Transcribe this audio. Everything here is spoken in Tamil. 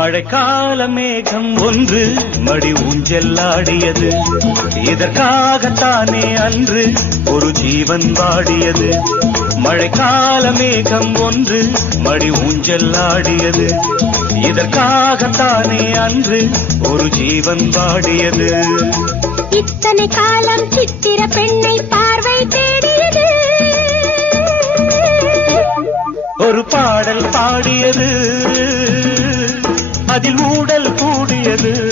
மழைக்கால மேகம் ஒன்று மடி ஊஞ்செல்லாடியது. இதற்காகத்தானே அன்று ஒரு ஜீவன் வாடியது. மழைக்கால மேகம் ஒன்று மடி ஊஞ்செல்லாடியது. இதற்காகத்தானே அன்று ஒரு ஜீவன் வாடியது. இத்தனை காலம் சித்திர பெண்ணை பார்வை தேடியது. ஒரு பாடல் பாடியது, அதில் ஊடல் கூடியது.